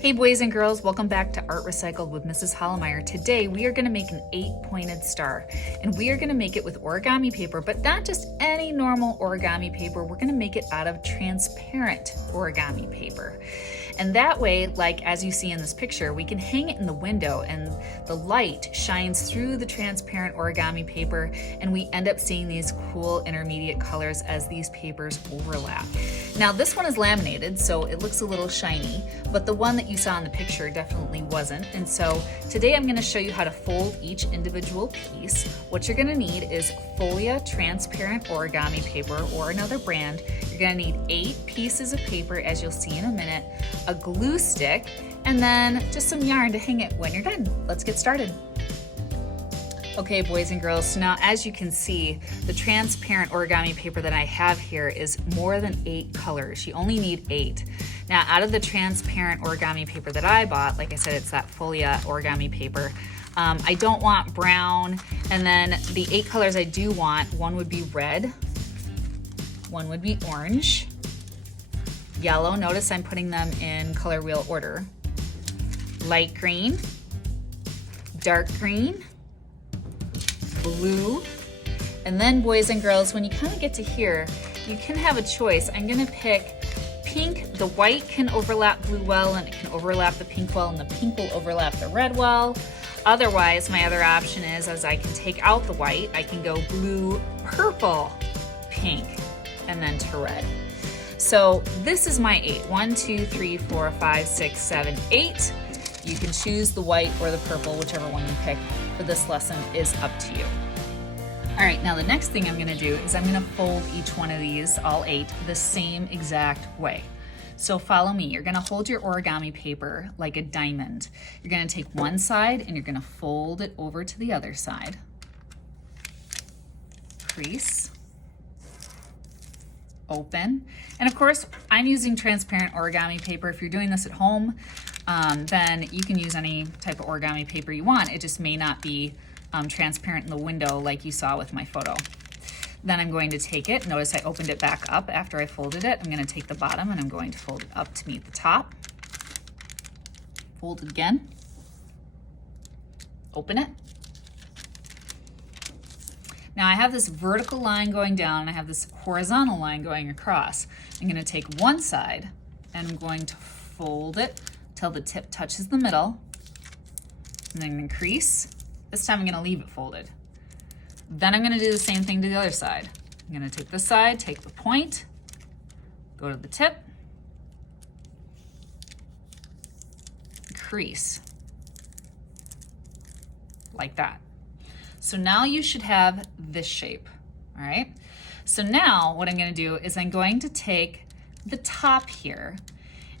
Hey boys and girls, welcome back to Art Recycled with Mrs. Hollemeyer. Today we are going to make an 8-pointed star, and we are going to make it with origami paper, but not just any normal origami paper. We're going to make it out of transparent origami paper. And that way, like as you see in this picture, we can hang it in the window and the light shines through the transparent origami paper, and we end up seeing these cool intermediate colors as these papers overlap. Now this one is laminated, so it looks a little shiny, but the one that you saw in the picture definitely wasn't. And so today I'm going to show you how to fold each individual piece. What you're going to need is Folia transparent origami paper or another brand. You're going to need 8 pieces of paper, as you'll see in a minute, a glue stick, and then just some yarn to hang it when you're done. Let's get started. Okay, boys and girls, so now as you can see, the transparent origami paper that I have here is more than 8 colors. You only need 8. Now, out of the transparent origami paper that I bought, like I said, it's that Folia origami paper. I don't want brown, and then the 8 colors I do want, one would be red, one would be orange, yellow, notice I'm putting them in color wheel order, light green, dark green, blue, and then boys and girls, when you kind of get to here, you can have a choice. I'm gonna pick pink. The white can overlap blue well, and it can overlap the pink well, and the pink will overlap the red well. Otherwise, my other option is I can take out the white, I can go blue, purple, pink, and then to red. So this is my 8. 1, 2, 3, 4, 5, 6, 7, 8. You can choose the white or the purple, whichever one you pick for this lesson is up to you. All right, now the next thing I'm gonna do is I'm gonna fold each one of these, all 8, the same exact way. So follow me. You're gonna hold your origami paper like a diamond. You're gonna take one side and you're gonna fold it over to the other side. Crease. Open. And of course, I'm using transparent origami paper. If you're doing this at home, then you can use any type of origami paper you want. It just may not be transparent in the window like you saw with my photo. Then I'm going to take it. Notice I opened it back up after I folded it. I'm going to take the bottom and I'm going to fold it up to meet the top. Fold it again. Open it. Now I have this vertical line going down and I have this horizontal line going across. I'm going to take one side and I'm going to fold it till the tip touches the middle, and then I'm going to crease. This time I'm going to leave it folded. Then I'm going to do the same thing to the other side. I'm going to take this side, take the point, go to the tip, crease, like that. So now you should have this shape, all right? So now what I'm going to do is I'm going to take the top here,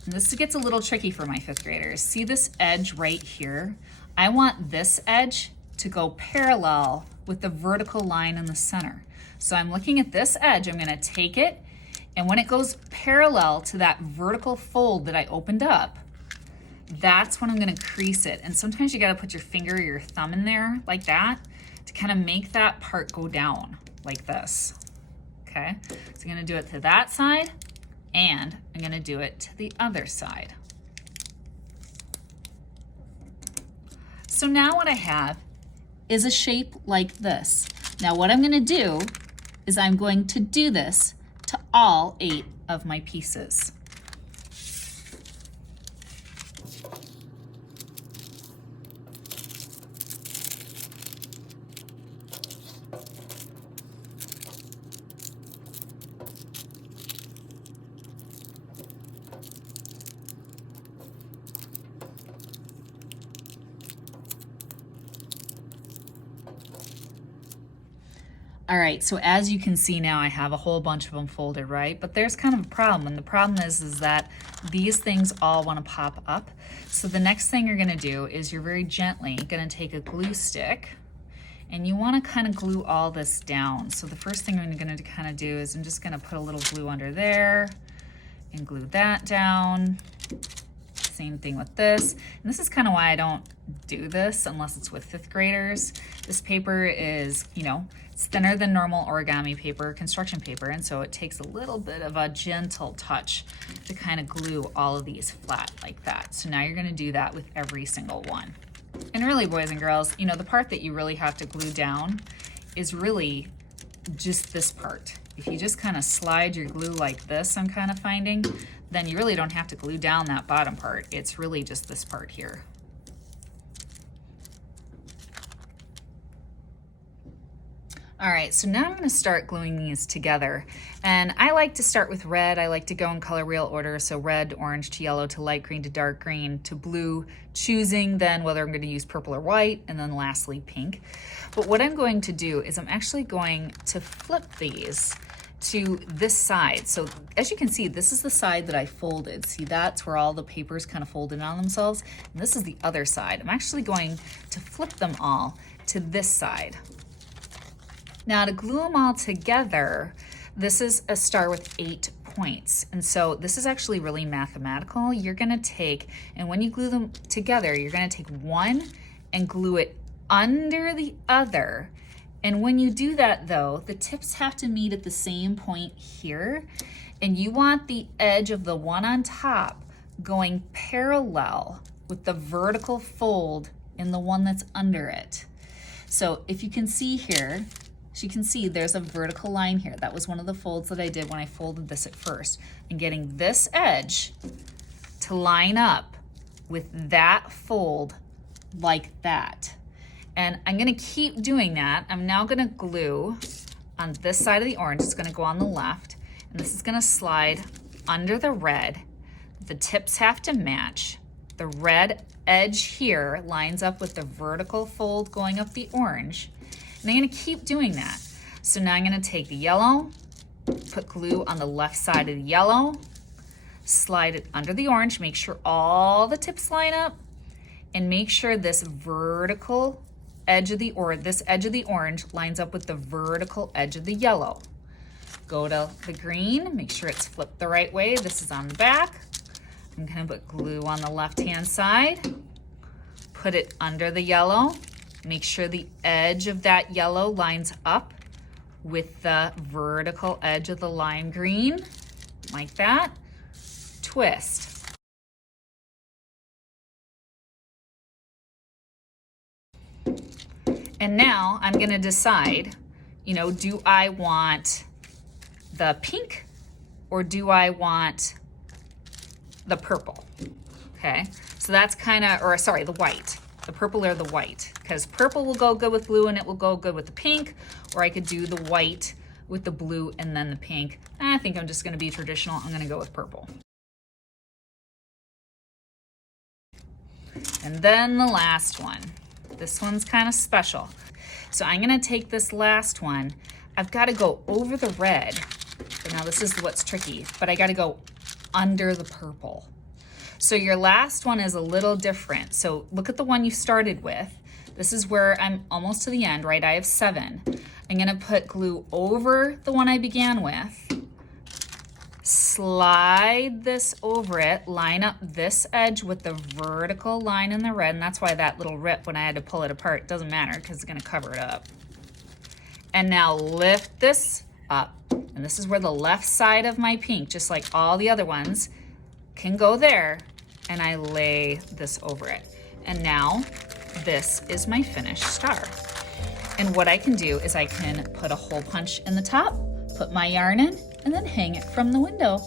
and this gets a little tricky for my 5th graders. See this edge right here? I want this edge to go parallel with the vertical line in the center. So I'm looking at this edge, I'm going to take it, and when it goes parallel to that vertical fold that I opened up, that's when I'm going to crease it. And sometimes you got to put your finger or your thumb in there like that to kind of make that part go down like this. Okay, so I'm going to do it to that side, and I'm going to do it to the other side. So now what I have is a shape like this. Now what I'm going to do is I'm going to do this to all 8 of my pieces. All right, so as you can see now, I have a whole bunch of them folded, right? But there's kind of a problem, and the problem is that these things all want to pop up. So the next thing you're gonna do is you're very gently gonna take a glue stick, and you wanna kind of glue all this down. So the first thing I'm gonna kind of do is I'm just gonna put a little glue under there and glue that down. same thing with this. And this is kind of why I don't do this unless it's with 5th graders. This paper is, you know, it's thinner than normal origami paper, construction paper, and so it takes a little bit of a gentle touch to kind of glue all of these flat like that. So now you're gonna do that with every single one. And really, boys and girls, you know, the part that you really have to glue down is really just this part. If you just kind of slide your glue like this, I'm kind of finding, then you really don't have to glue down that bottom part. It's really just this part here. All right, so now I'm gonna start gluing these together. And I like to start with red. I like to go in color wheel order. So red, orange to yellow to light green to dark green to blue, choosing then whether I'm gonna use purple or white, and then lastly pink. But what I'm going to do is I'm actually going to flip these to this side. So as you can see, this is the side that I folded. See, that's where all the papers kind of folded on themselves. And this is the other side. I'm actually going to flip them all to this side. Now to glue them all together, this is a star with 8 points. And so this is actually really mathematical. You're gonna take, and when you glue them together, you're gonna take one and glue it under the other. And when you do that though, the tips have to meet at the same point here. And you want the edge of the one on top going parallel with the vertical fold in the one that's under it. So if you can see here, as you can see, there's a vertical line here. That was one of the folds that I did when I folded this at first. And getting this edge to line up with that fold like that. And I'm gonna keep doing that. I'm now gonna glue on this side of the orange. It's gonna go on the left. And this is gonna slide under the red. The tips have to match. The red edge here lines up with the vertical fold going up the orange. And I'm gonna keep doing that. So now I'm gonna take the yellow, put glue on the left side of the yellow, slide it under the orange, make sure all the tips line up, and make sure this vertical edge of the, or this edge of the orange lines up with the vertical edge of the yellow. Go to the green, make sure it's flipped the right way. This is on the back. I'm gonna put glue on the left-hand side, put it under the yellow. Make sure the edge of that yellow lines up with the vertical edge of the lime green, like that. Twist. And now I'm gonna decide, you know, do I want the pink or do I want the purple? Okay, so that's kind of, or sorry, the white. The purple or the white, because purple will go good with blue and it will go good with the pink, or I could do the white with the blue and then the pink. I think I'm just gonna be traditional. I'm gonna go with purple. And then the last one. This one's kind of special. So I'm gonna take this last one. I've gotta go over the red. Now this is what's tricky, but I gotta go under the purple. So your last one is a little different. So look at the one you started with. This is where I'm almost to the end, right? I have 7. I'm gonna put glue over the one I began with, slide this over it, line up this edge with the vertical line in the red, and that's why that little rip when I had to pull it apart doesn't matter because it's gonna cover it up. And now lift this up. And this is where the left side of my pink, just like all the other ones, can go there, and I lay this over it. And now this is my finished star. And what I can do is I can put a hole punch in the top, put my yarn in, and then hang it from the window.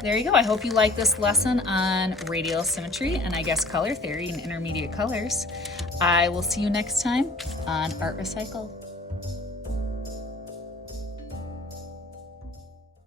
There you go. I hope you like this lesson on radial symmetry and I guess color theory and intermediate colors. I will see you next time on Art Recycle.